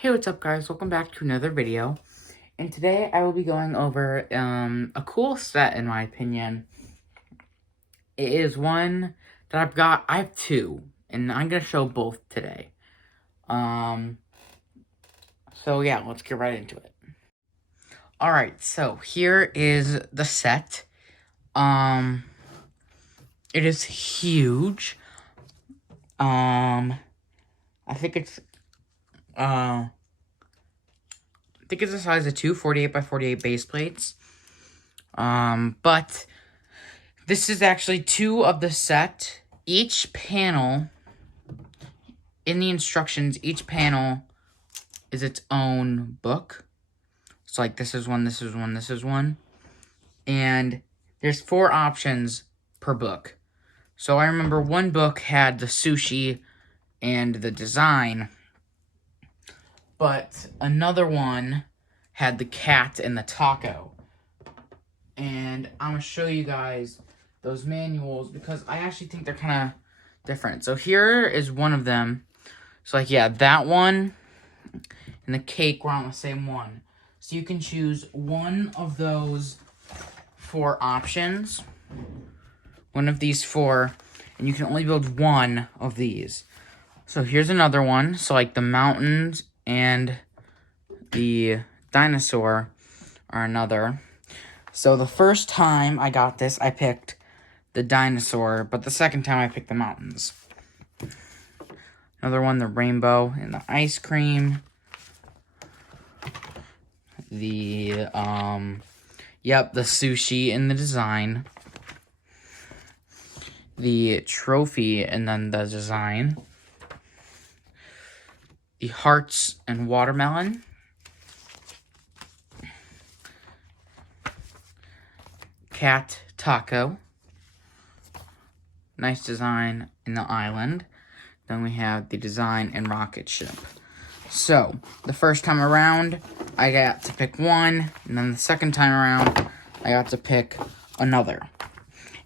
Hey, what's up guys? Welcome back to another video. And today I will be going over a cool set in my opinion. It is one that I have two, and I'm going to show both today. So yeah, let's get right into it. Alright, so here is the set. It is huge. I think it's the size of two 48 by 48 base plates. But this is actually two of the set. Each panel, in the instructions, each panel is its own book. It's like this is one, this is one, this is one. And there's 4 options per book. So I remember one book had the sushi and the design, but another one had the cat and the taco. And I'm going to show you guys those manuals because I actually think they're kind of different. So here is one of them. So like, yeah, that one and the cake were on the same one. So you can choose one of those 4 options. One of these 4, and you can only build one of these. So here's another one. So like the mountains and the dinosaur are another. So the first time I got this, I picked the dinosaur, but the second time I picked the mountains. Another one, the rainbow and the ice cream. The, the sushi and the design. The trophy and then the design. The hearts and watermelon. Cat taco. Nice design in the island. Then we have the design and rocket ship. So, the first time around, I got to pick one. And then the second time around, I got to pick another.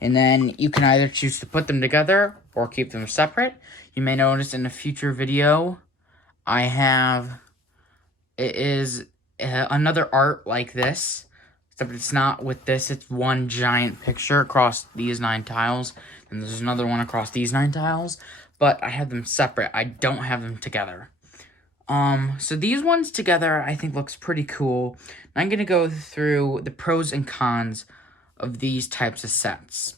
And then you can either choose to put them together or keep them separate. You may notice in a future video, I have, it is another art like this. Except it's not with this, it's one giant picture across these 9 tiles. And there's another one across these 9 tiles. But I have them separate. I don't have them together. So these ones together I think looks pretty cool. I'm going to go through the pros and cons of these types of sets.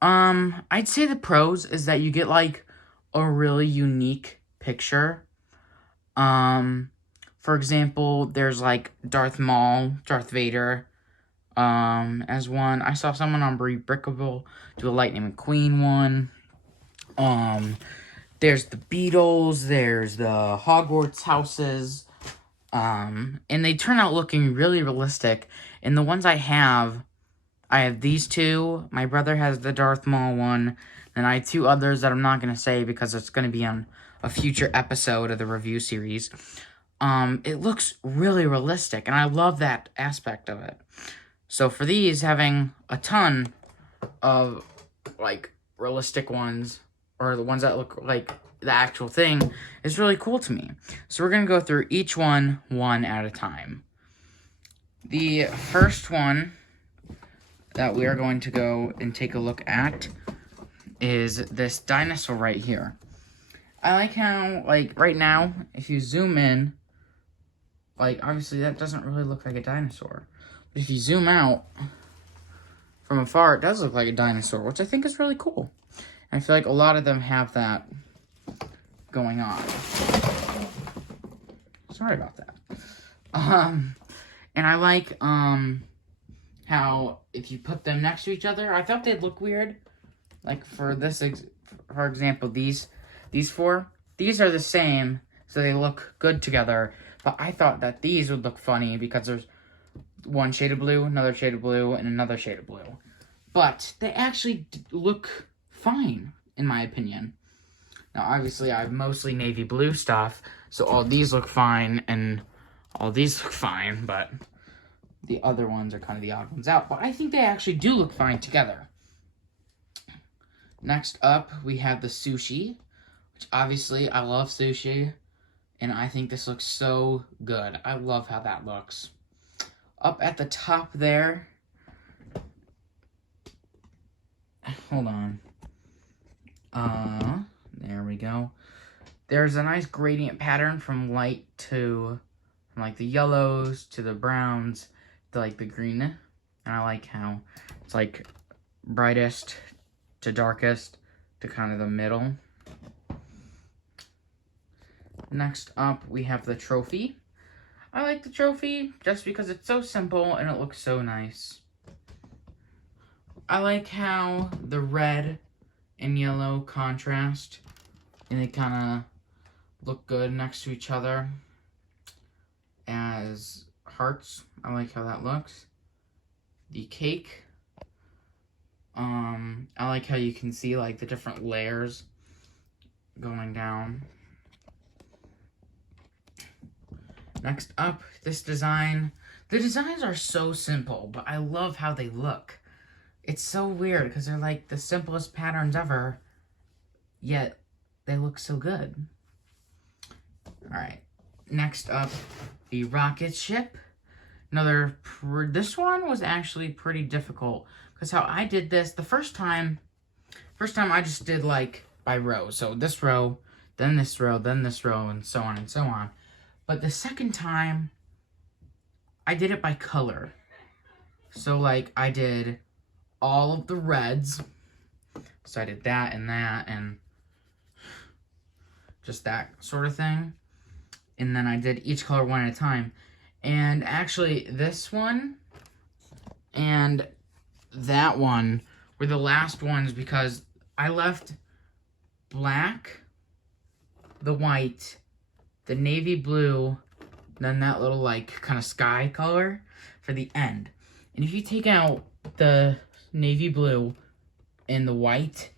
I'd say the pros is that you get like a really unique picture. For example, there's like Darth Maul, Darth Vader, as one. I saw someone on Breakable do a Lightning McQueen one. There's the Beatles, there's the Hogwarts houses, and they turn out looking really realistic. And the ones I have these 2. My brother has the Darth Maul one, and I have 2 others that I'm not going to say because it's going to be on a future episode of the review series. It looks really realistic, and I love that aspect of it. So for these, having a ton of, like, realistic ones, or the ones that look like the actual thing, is really cool to me. So we're going to go through each one at a time. The first one that we are going to go and take a look at is this dinosaur right here. I like how, like, right now, if you zoom in, like, obviously that doesn't really look like a dinosaur. But if you zoom out from afar, it does look like a dinosaur, which I think is really cool. And I feel like a lot of them have that going on. Sorry about that. And I like, how if you put them next to each other, I thought they'd look weird. Like for this, for example, these 4, these are the same, so they look good together. But I thought that these would look funny because there's one shade of blue, another shade of blue, and another shade of blue. But they actually look fine, in my opinion. Now, obviously, I have mostly navy blue stuff, so all these look fine, and all these look fine, but the other ones are kind of the odd ones out. But I think they actually do look fine together. Next up, we have the sushi, which obviously I love sushi. And I think this looks so good. I love how that looks. Up at the top there, hold on. There we go. There's a nice gradient pattern from light to, from like the yellows to the browns to like the green. And I like how it's like brightest to darkest to kind of the middle. Next up, we have the trophy. I like the trophy just because it's so simple and it looks so nice. I like how the red and yellow contrast and they kind of look good next to each other as hearts. I like how that looks. The cake. I like how you can see like the different layers going down. Next up, this design. The designs are so simple, but I love how they look. It's so weird because they're like the simplest patterns ever, yet they look so good. Alright, next up, the rocket ship. This one was actually pretty difficult because how I did this, the first time I just did like by row. So this row, then this row, then this row, and so on and so on. But the second time, I did it by color. So, like, I did all of the reds. So I did that and just that sort of thing. And then I did each color one at a time. And actually, this one and that one were the last ones because I left black, the white, the navy blue, then that little like kind of sky color for the end. And if you take out the navy blue and the white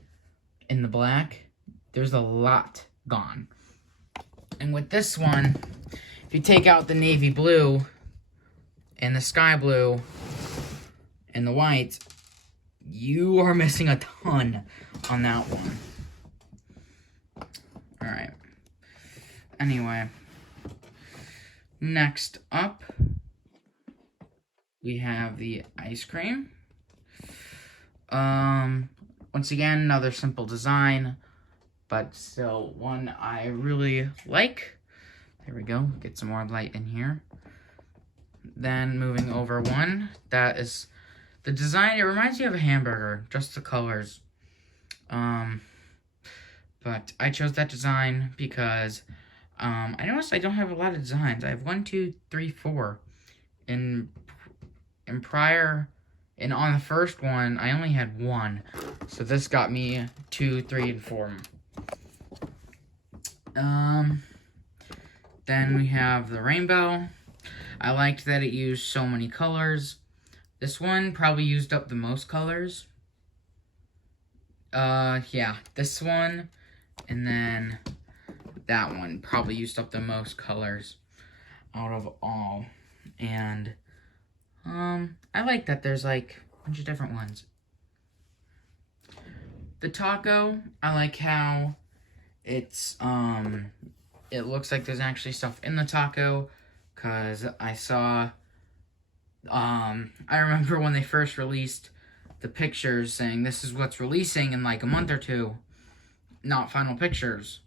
and the black, there's a lot gone. And with this one, if you take out the navy blue and the sky blue and the white, you are missing a ton on that one. Alright. Anyway, next up, we have the ice cream. Once again, another simple design, but still one I really like. There we go, get some more light in here. Then moving over one, that is the design. It reminds me of a hamburger, just the colors. But I chose that design because I noticed I don't have a lot of designs. I have 1, 2, 3, 4. And on the first one, I only had 1. So this got me 2, 3, and 4. Then we have the rainbow. I liked that it used so many colors. This one probably used up the most colors. Yeah, this one, and then that one probably used up the most colors out of all. And, I like that there's, like, a bunch of different ones. The taco, I like how it's, it looks like there's actually stuff in the taco, because I saw, I remember when they first released the pictures saying this is what's releasing in like a month or two, not final pictures.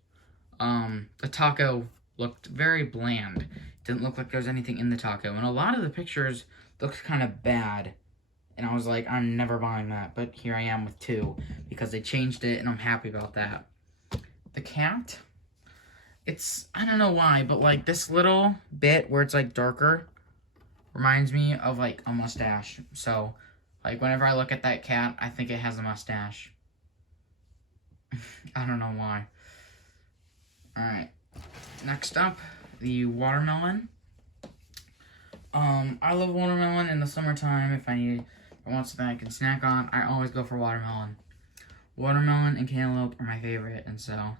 The taco looked very bland. Didn't look like there was anything in the taco, and a lot of the pictures looked kind of bad. And I was like, I'm never buying that, but here I am with 2 because they changed it, and I'm happy about that. The cat, it's, I don't know why, but like this little bit where it's like darker reminds me of like a mustache. So like whenever I look at that cat, I think it has a mustache. I don't know why. Alright, next up, the watermelon. I love watermelon in the summertime. If I want something I can snack on, I always go for watermelon. Watermelon and cantaloupe are my favorite, and so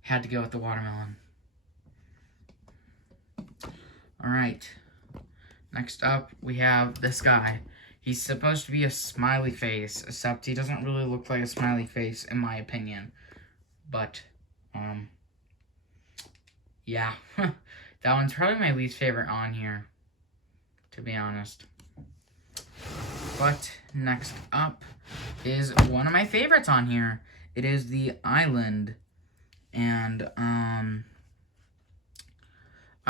had to go with the watermelon. Alright, next up, we have this guy. He's supposed to be a smiley face, except he doesn't really look like a smiley face, in my opinion. But, Yeah, that one's probably my least favorite on here, to be honest. But next up is one of my favorites on here. It is the island. And, I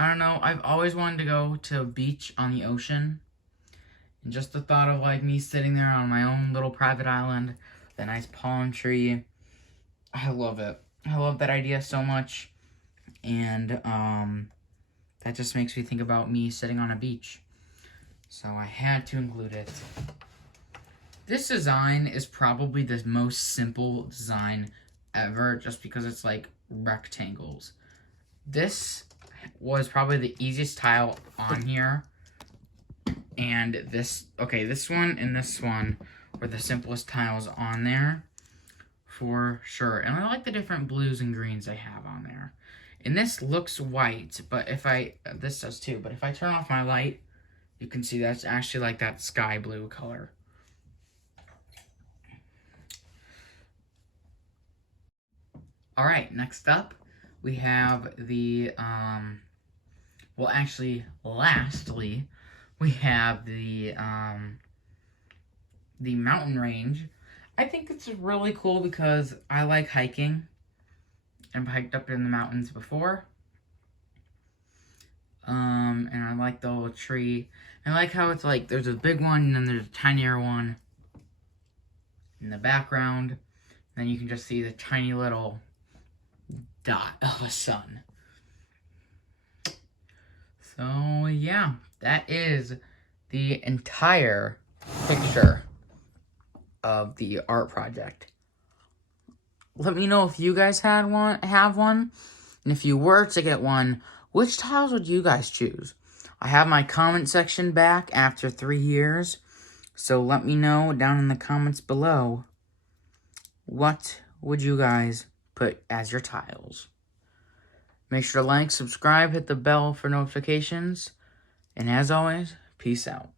don't know, I've always wanted to go to a beach on the ocean. And just the thought of, like, me sitting there on my own little private island, the nice palm tree, I love it. I love that idea so much. And, that just makes me think about me sitting on a beach. So I had to include it. This design is probably the most simple design ever, just because it's like rectangles. This was probably the easiest tile on here. And this one and this one were the simplest tiles on there, for sure. And I like the different blues and greens they have on there. And this looks white, but this does too, but if I turn off my light, you can see that's actually like that sky blue color. Alright, next up, we have the, lastly, we have the mountain range. I think it's really cool because I like hiking. I've hiked up in the mountains before. And I like the little tree. I like how it's like, there's a big one and then there's a tinier one in the background. And then you can just see the tiny little dot of a sun. So yeah, that is the entire picture of the art project. Let me know if you guys have one, and if you were to get one, which tiles would you guys choose? I have my comment section back after 3 years, so let me know down in the comments below, what would you guys put as your tiles? Make sure to like, subscribe, hit the bell for notifications, and as always, peace out.